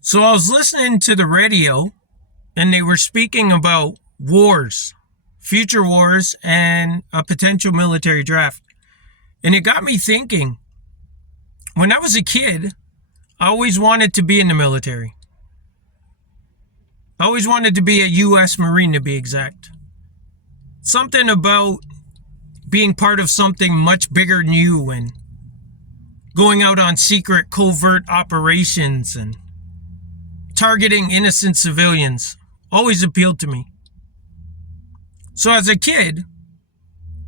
So I was listening to the radio and they were speaking about wars, future wars, and a potential military draft. And it got me thinking, when I was a kid, I always wanted to be in the military. I always wanted to be a U.S. Marine, to be exact. Something about being part of something much bigger than you and going out on secret covert operations and targeting innocent civilians always appealed to me. So as a kid,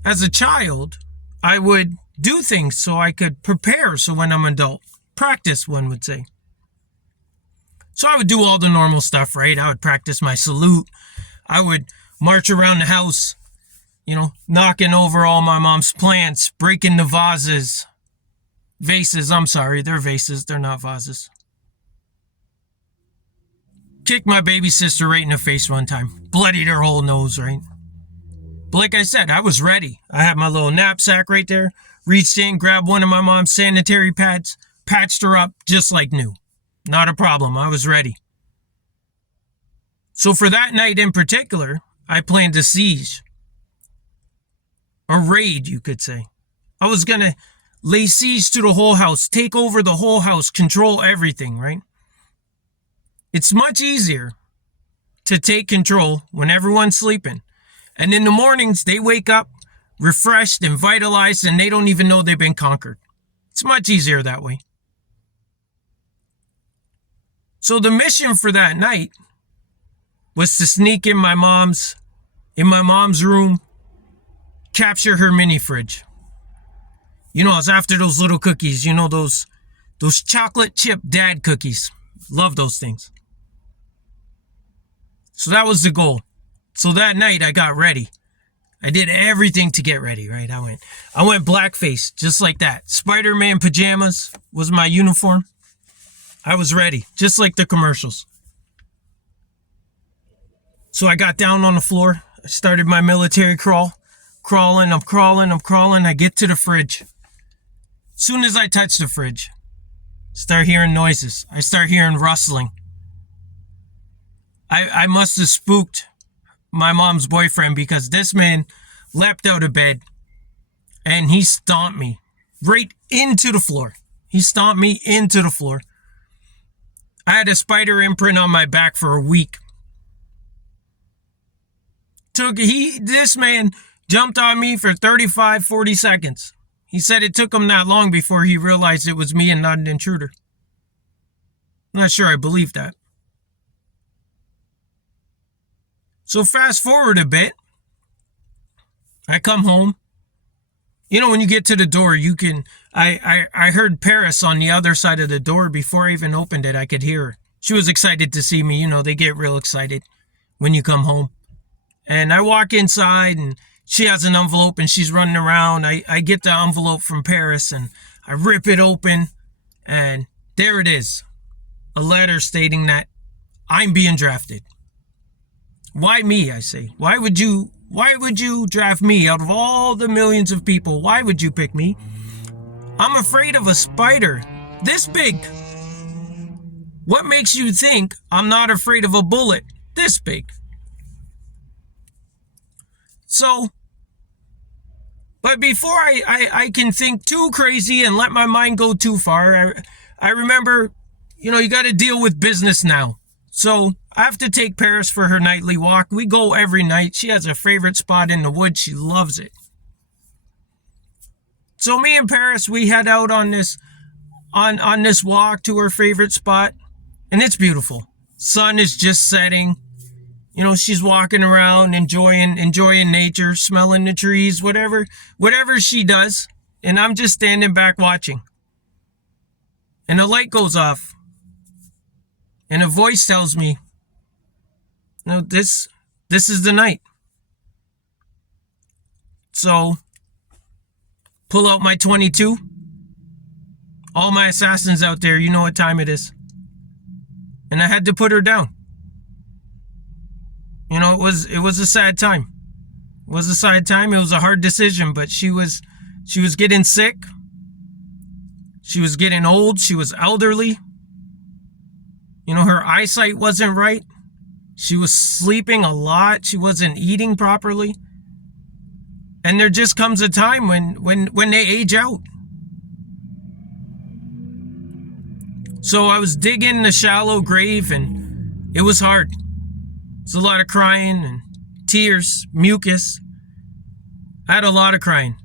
as a child, I would do things so I could prepare so when I'm an adult, practice, one would say. So I would do all the normal stuff, right? I would practice my salute. I would march around the house, knocking over all my mom's plants, breaking the vases. Vases, I'm sorry, they're vases, they're not vases. Kicked my baby sister right in the face one time. Bloodied her whole nose, right? But like I said, I was ready. I had my little knapsack right there. Reached in, grabbed one of my mom's sanitary pads, patched her up just like new. Not a problem. I was ready. So for that night in particular, I planned a siege. A raid, you could say. I was going to lay siege to the whole house, take over the whole house, control everything, right? It's much easier to take control when everyone's sleeping. And in the mornings, they wake up refreshed and vitalized, and they don't even know they've been conquered. It's much easier that way. So the mission for that night was to sneak in my mom's room, capture her mini fridge. I was after those little cookies, those chocolate chip dad cookies. Love those things. So that was the goal. So that night I got ready. I did everything to get ready, right? I went blackface, just like that. Spider-Man pajamas was my uniform. I was ready, just like the commercials. So I got down on the floor. I started my military crawl. I'm crawling. I get to the fridge. Soon as I touch the fridge, start hearing noises. I start hearing rustling. I must have spooked my mom's boyfriend because this man leapt out of bed and he stomped me right into the floor. He stomped me into the floor. I had a spider imprint on my back for a week. This man jumped on me for 35, 40 seconds. He said it took him that long before he realized it was me and not an intruder. I'm not sure I believe that. So fast forward a bit. I come home. When you get to the door, I heard Paris on the other side of the door before I even opened it. I could hear her. She was excited to see me. They get real excited when you come home. And I walk inside and she has an envelope and she's running around. I get the envelope from Paris and I rip it open and there it is. A letter stating that I'm being drafted. Why me, I say? Why would you draft me out of all the millions of people? Why would you pick me? I'm afraid of a spider this big. What makes you think I'm not afraid of a bullet this big? So, but before I can think too crazy and let my mind go too far, I remember, you got to deal with business now. So I have to take Paris for her nightly walk. We go every night. She has a favorite spot in the woods. She loves it. So me and Paris, we head out on this walk to her favorite spot, and it's beautiful. Sun is just setting. She's walking around, enjoying nature, smelling the trees, whatever she does, and I'm just standing back watching. And the light goes off. And a voice tells me, this is the night. So, pull out my 22. All my assassins out there, you know what time it is. And I had to put her down. It was a sad time. It was a sad time. It was a hard decision, but she was getting sick. She was getting old. She was elderly. Her eyesight wasn't right. She was sleeping a lot. She wasn't eating properly. And there just comes a time when they age out. So I was digging a shallow grave, and it was hard. It's a lot of crying and tears, mucus. I had a lot of crying.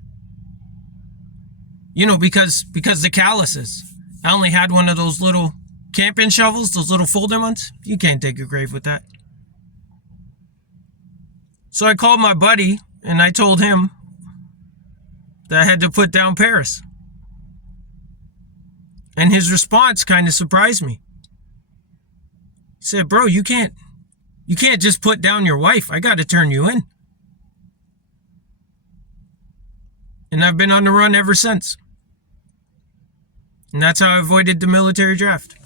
Because the calluses. I only had one of those little camping shovels, those little folding ones. You can't dig a grave with that. So I called my buddy, and I told him that I had to put down Paris. And his response kind of surprised me. He said, "Bro, you can't just put down your wife. I got to turn you in." And I've been on the run ever since. And that's how I avoided the military draft.